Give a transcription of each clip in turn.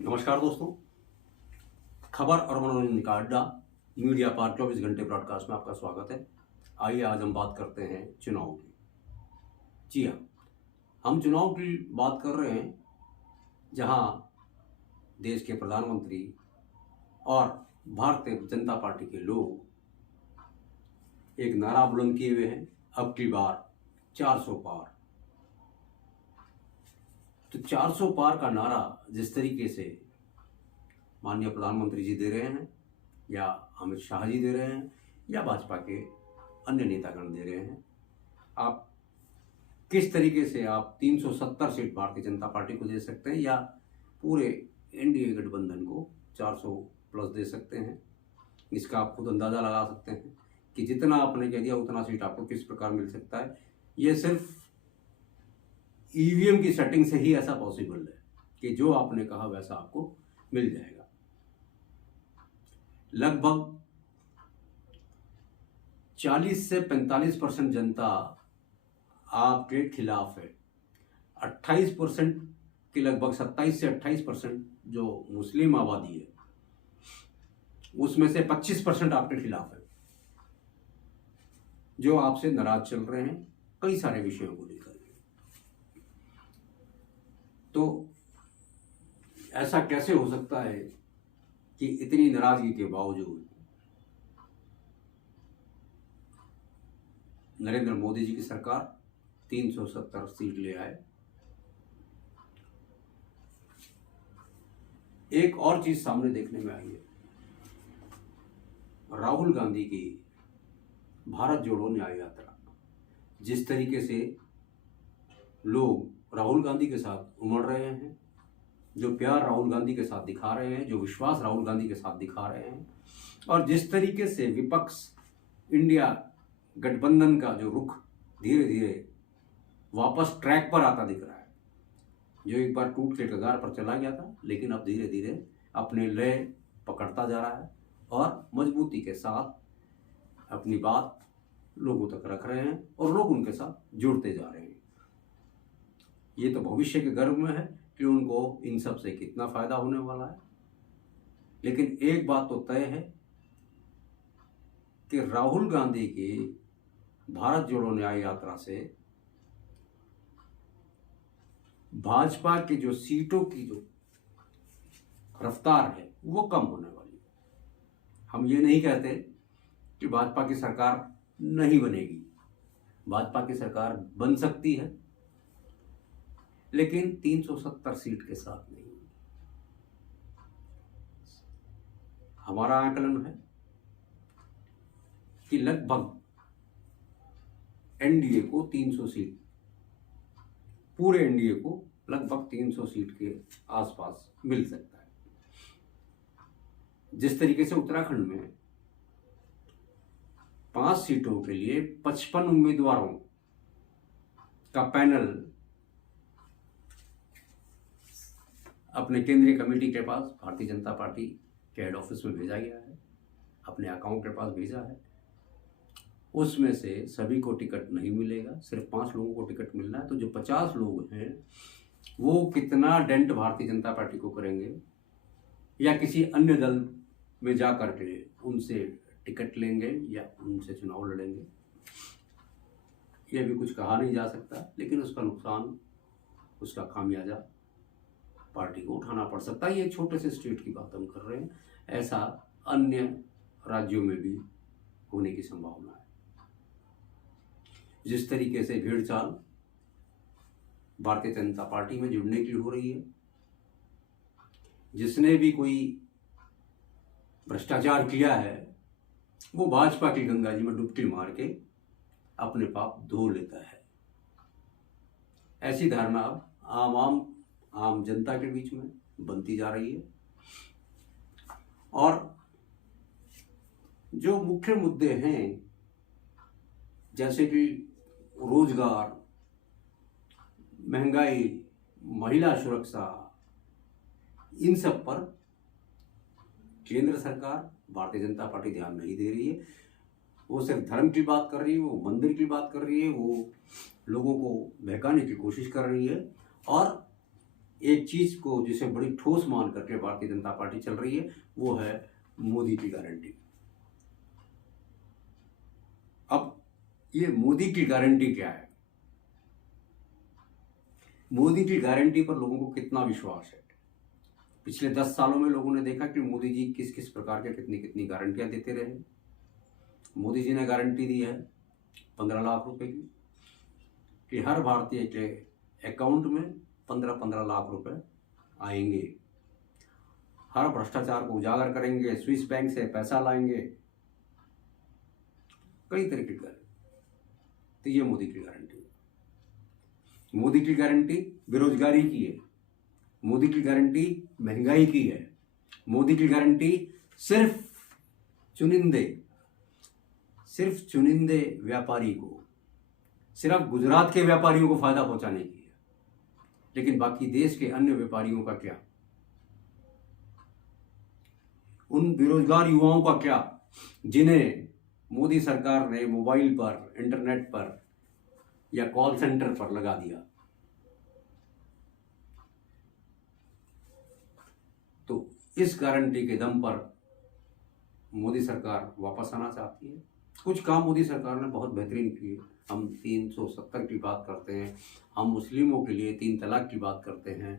नमस्कार दोस्तों। खबर और मनोरंजन का अड्डा मीडिया पार्क 24 घंटे ब्रॉडकास्ट में आपका स्वागत है। आइए आज हम बात करते हैं चुनाव की। जी हाँ, हम चुनाव की बात कर रहे हैं जहां देश के प्रधानमंत्री और भारतीय जनता पार्टी के लोग एक नारा बुलंद किए हुए हैं, अब की बार 400 पार। तो 400 पार का नारा जिस तरीके से माननीय प्रधानमंत्री जी दे रहे हैं, या अमित शाह जी दे रहे हैं, या भाजपा के अन्य नेतागण दे रहे हैं, आप किस तरीके से आप 370 सीट भारतीय जनता पार्टी को दे सकते हैं या पूरे एनडीए गठबंधन को 400 प्लस दे सकते हैं, इसका आप खुद अंदाज़ा लगा सकते हैं कि जितना आपने कह दिया उतना सीट आपको किस प्रकार मिल सकता है। ये सिर्फ ईवीएम की सेटिंग से ही ऐसा पॉसिबल है कि जो आपने कहा वैसा आपको मिल जाएगा। लगभग 40 से 45% जनता आपके खिलाफ है। 28% के लगभग 27 से 28% जो मुस्लिम आबादी है उसमें से 25% आपके खिलाफ है, जो आपसे नाराज चल रहे हैं कई सारे विषयों को लेकर। तो ऐसा कैसे हो सकता है कि इतनी नाराजगी के बावजूद नरेंद्र मोदी जी की सरकार 370 सीट ले आए। एक और चीज सामने देखने में आई है, राहुल गांधी की भारत जोड़ो न्याय यात्रा। जिस तरीके से लोग राहुल गांधी के साथ उमड़ रहे हैं, जो प्यार राहुल गांधी के साथ दिखा रहे हैं, जो विश्वास राहुल गांधी के साथ दिखा रहे हैं, और जिस तरीके से विपक्ष इंडिया गठबंधन का जो रुख धीरे धीरे वापस ट्रैक पर आता दिख रहा है, जो एक बार टूट के कगार पर चला गया था लेकिन अब धीरे धीरे अपने लय पकड़ता जा रहा है और मजबूती के साथ अपनी बात लोगों तक रख रहे हैं और लोग उनके साथ जुड़ते जा रहे हैं। ये तो भविष्य के गर्भ में है कि उनको इन सब से कितना फायदा होने वाला है। लेकिन एक बात तो तय है कि राहुल गांधी की भारत जोड़ो न्याय यात्रा से भाजपा की जो सीटों की जो रफ्तार है वो कम होने वाली है। हम ये नहीं कहते कि भाजपा की सरकार नहीं बनेगी, भाजपा की सरकार बन सकती है, लेकिन 370 सीट के साथ नहीं। हमारा आकलन है कि लगभग एनडीए को 300 सीट, पूरे एनडीए को लगभग 300 सीट के आसपास मिल सकता है। जिस तरीके से उत्तराखंड में 5 सीटों के लिए 55 उम्मीदवारों का पैनल अपने केंद्रीय कमेटी के पास भारतीय जनता पार्टी के हेड ऑफिस में भेजा गया है, अपने अकाउंट के पास भेजा है, उसमें से सभी को टिकट नहीं मिलेगा, सिर्फ 5 लोगों को टिकट मिलना है। तो जो 50 लोग हैं वो कितना डेंट भारतीय जनता पार्टी को करेंगे या किसी अन्य दल में जा करके उनसे टिकट लेंगे या उनसे चुनाव लड़ेंगे, यह भी कुछ कहा नहीं जा सकता। लेकिन उसका नुकसान, उसका खामियाजा पार्टी को उठाना पड़ सकता है। ये छोटे से स्टेट की बात हम कर रहे हैं, ऐसा अन्य राज्यों में भी होने की संभावना है। जिस तरीके से भेड़चाल भारतीय जनता पार्टी में जुड़ने की हो रही है, जिसने भी कोई भ्रष्टाचार किया है वो भाजपा की गंगा जी में डुबकी मार के अपने पाप धो लेता है, ऐसी धारणा अब आम जनता के बीच में बनती जा रही है। और जो मुख्य मुद्दे हैं जैसे कि रोजगार, महंगाई, महिला सुरक्षा, इन सब पर केंद्र सरकार, भारतीय जनता पार्टी ध्यान नहीं दे रही है। वो सिर्फ धर्म की बात कर रही है, वो मंदिर की बात कर रही है, वो लोगों को बहकाने की कोशिश कर रही है और एक चीज को जिसे बड़ी ठोस मान करके भारतीय जनता पार्टी चल रही है, वो है मोदी की गारंटी। अब ये मोदी की गारंटी क्या है? मोदी की गारंटी पर लोगों को कितना विश्वास है? पिछले 10 सालों में लोगों ने देखा कि मोदी जी किस किस प्रकार के कितनी कितनी गारंटियां देते रहे। मोदी जी ने गारंटी दी है 15 लाख रुपए की, कि हर भारतीय के अकाउंट में 15-15 लाख रुपए आएंगे। हर भ्रष्टाचार को उजागर करेंगे, स्विस बैंक से पैसा लाएंगे, कई तरीके की। तो ये मोदी की गारंटी है। मोदी की गारंटी बेरोजगारी की है, मोदी की गारंटी महंगाई की है, मोदी की गारंटी सिर्फ चुनिंदे व्यापारी को, सिर्फ गुजरात के व्यापारियों को फायदा पहुंचाने की है। लेकिन बाकी देश के अन्य व्यापारियों का क्या? उन बेरोजगार युवाओं का क्या जिन्हें मोदी सरकार ने मोबाइल पर, इंटरनेट पर या कॉल सेंटर पर लगा दिया? तो इस गारंटी के दम पर मोदी सरकार वापस आना चाहती है। कुछ काम मोदी सरकार ने बहुत बेहतरीन किए। हम 370 की बात करते हैं, हम मुस्लिमों के लिए 3 तलाक की बात करते हैं,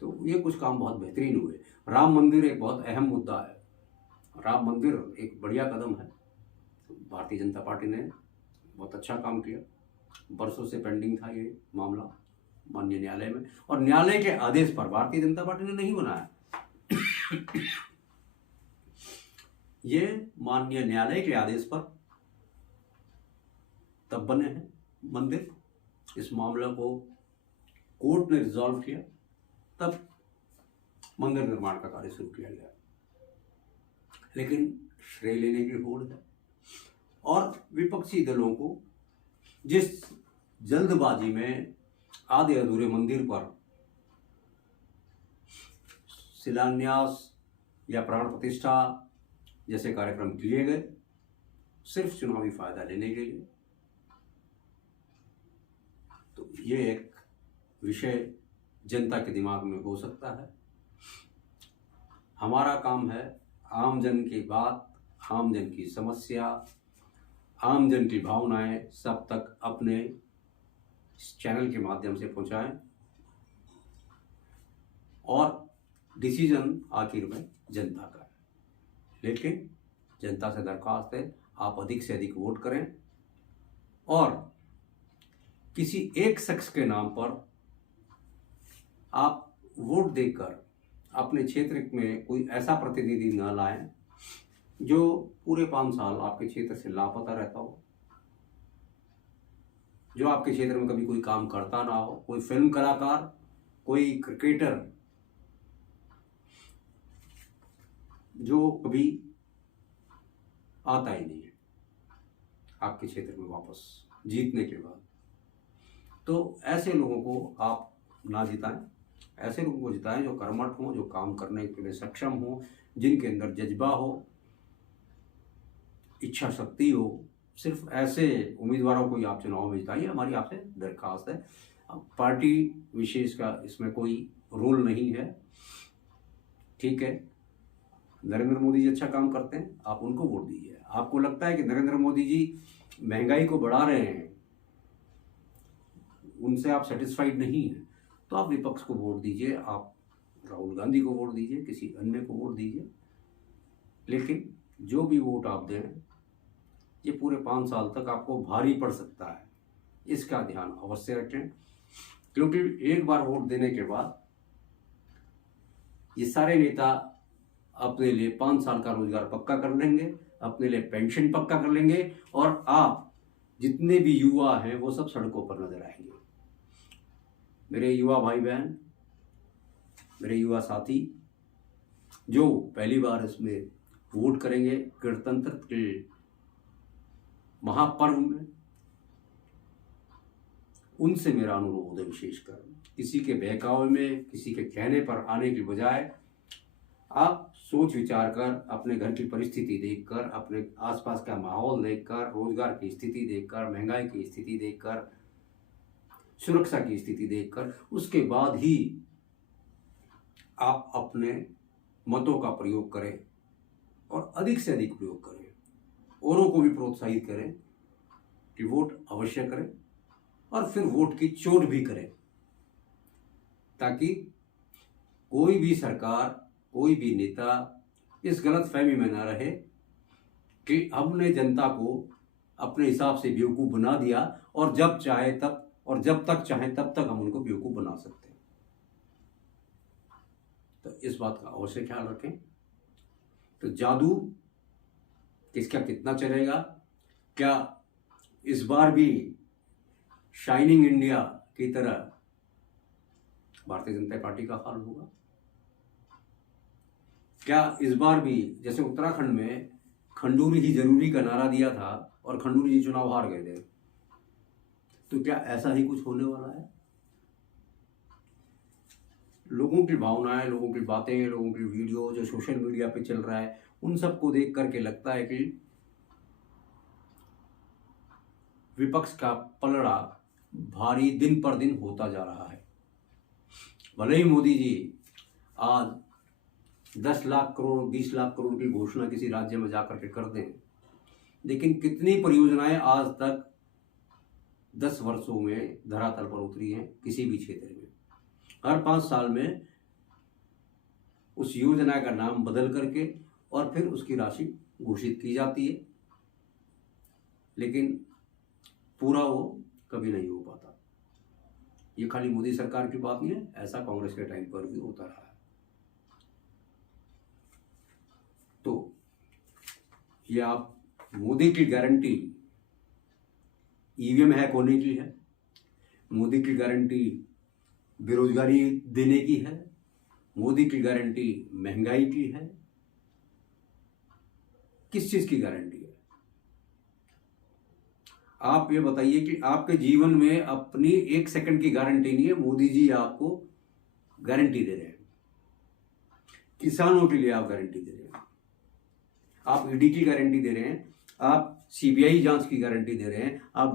तो ये कुछ काम बहुत बेहतरीन हुए। राम मंदिर एक बहुत अहम मुद्दा है। राम मंदिर एक बढ़िया कदम है। भारतीय जनता पार्टी ने बहुत अच्छा काम किया। बरसों से पेंडिंग था ये मामला माननीय न्यायालय में, और न्यायालय के आदेश पर भारतीय जनता पार्टी ने नहीं बनाया। ये माननीय न्यायालय के आदेश पर तब बने हैं मंदिर। इस मामले को कोर्ट ने रिजॉल्व किया, तब मंदिर निर्माण का कार्य शुरू किया गया। लेकिन श्रेय लेने की होड़ है, और विपक्षी दलों को जिस जल्दबाजी में आधे अधूरे मंदिर पर शिलान्यास या प्राण प्रतिष्ठा जैसे कार्यक्रम किए गए, सिर्फ चुनावी फायदा लेने के लिए, तो ये एक विषय जनता के दिमाग में हो सकता है। हमारा काम है आम जन की बात, आम जन की समस्या, आम जन की भावनाएं सब तक अपने इस चैनल के माध्यम से पहुंचाएं, और डिसीजन आखिर में जनता का है। लेकिन जनता से दरख्वास्त है, आप अधिक से अधिक वोट करें, और किसी एक शख्स के नाम पर आप वोट देकर अपने क्षेत्र में कोई ऐसा प्रतिनिधि न लाएं जो पूरे 5 साल आपके क्षेत्र से लापता रहता हो, जो आपके क्षेत्र में कभी कोई काम करता ना हो, कोई फिल्म कलाकार, कोई क्रिकेटर जो कभी आता ही नहीं है आपके क्षेत्र में वापस जीतने के बाद। तो ऐसे लोगों को आप ना जिताएं। ऐसे लोगों को जिताएं जो कर्मठ हों, जो काम करने के लिए सक्षम हो, जिनके अंदर जज्बा हो, इच्छा शक्ति हो। सिर्फ ऐसे उम्मीदवारों को ही आप चुनाव में जिताइए, हमारी आपसे दरखास्त है। पार्टी विशेष का इसमें कोई रोल नहीं है, ठीक है। नरेंद्र मोदी जी अच्छा काम करते हैं, आप उनको वोट दीजिए। आपको लगता है कि नरेंद्र मोदी जी महंगाई को बढ़ा रहे हैं, उनसे आप सेटिस्फाइड नहीं हैं, तो आप विपक्ष को वोट दीजिए, आप राहुल गांधी को वोट दीजिए, किसी अन्य को वोट दीजिए। लेकिन जो भी वोट आप दें, ये पूरे 5 साल तक आपको भारी पड़ सकता है, इसका ध्यान अवश्य रखें। क्योंकि एक बार वोट देने के बाद ये सारे नेता अपने लिए 5 साल का रोजगार पक्का कर लेंगे, अपने लिए पेंशन पक्का कर लेंगे, और आप जितने भी युवा हैं वो सब सड़कों पर नजर आएंगे। मेरे युवा भाई बहन, मेरे युवा साथी जो पहली बार इसमें वोट करेंगे गणतंत्र के महापर्व में, उनसे मेरा अनुरोध है विशेषकर, किसी के बहकावे में, किसी के कहने पर आने की बजाय आप सोच विचार कर, अपने घर की परिस्थिति देखकर, अपने आसपास का माहौल देखकर, रोजगार की स्थिति देखकर, महंगाई की स्थिति देखकर, सुरक्षा की स्थिति देखकर, उसके बाद ही आप अपने मतों का प्रयोग करें और अधिक से अधिक प्रयोग करें, औरों को भी प्रोत्साहित करें कि वोट अवश्य करें और फिर वोट की चोट भी करें, ताकि कोई भी सरकार, कोई भी नेता इस गलत फहमी में ना रहे कि हमने जनता को अपने हिसाब से बेवकूफ़ बना दिया और जब चाहे तब और जब तक चाहे तब तक हम उनको बेवकूफ़ बना सकते हैं। तो इस बात का अवश्य ख्याल रखें। तो जादू किसका कितना चलेगा? क्या इस बार भी शाइनिंग इंडिया की तरह भारतीय जनता पार्टी का हाल होगा? क्या इस बार भी जैसे उत्तराखंड में खंडूरी ही जरूरी का नारा दिया था और खंडूरी जी चुनाव हार गए थे, तो क्या ऐसा ही कुछ होने वाला है? लोगों की भावनाएं, लोगों की बातें, लोगों की वीडियो जो सोशल मीडिया पे चल रहा है, उन सबको देख करके लगता है कि विपक्ष का पलड़ा भारी दिन पर दिन होता जा रहा है। भले ही मोदी जी आज 10 लाख करोड़, 20 लाख करोड़ की घोषणा किसी राज्य में जाकर के कर दें, लेकिन कितनी परियोजनाएं आज तक 10 वर्षों में धरातल पर उतरी हैं किसी भी क्षेत्र में? हर 5 साल में उस योजना का नाम बदल करके और फिर उसकी राशि घोषित की जाती है, लेकिन पूरा वो कभी नहीं हो पाता। ये खाली मोदी सरकार की बात नहीं है, ऐसा कांग्रेस के टाइम पर भी होता रहा है। तो ये आप मोदी की गारंटी ईवीएम हैक होने की है, मोदी की गारंटी बेरोजगारी देने की है, मोदी की गारंटी महंगाई की है, किस चीज की गारंटी है? आप ये बताइए कि आपके जीवन में अपनी 1 सेकंड की गारंटी नहीं है, मोदी जी आपको गारंटी दे रहे हैं। किसानों के लिए आप गारंटी दे रहे हैं, आप ईडी की गारंटी दे रहे हैं, आप सीबीआई जांच की गारंटी दे रहे हैं, आप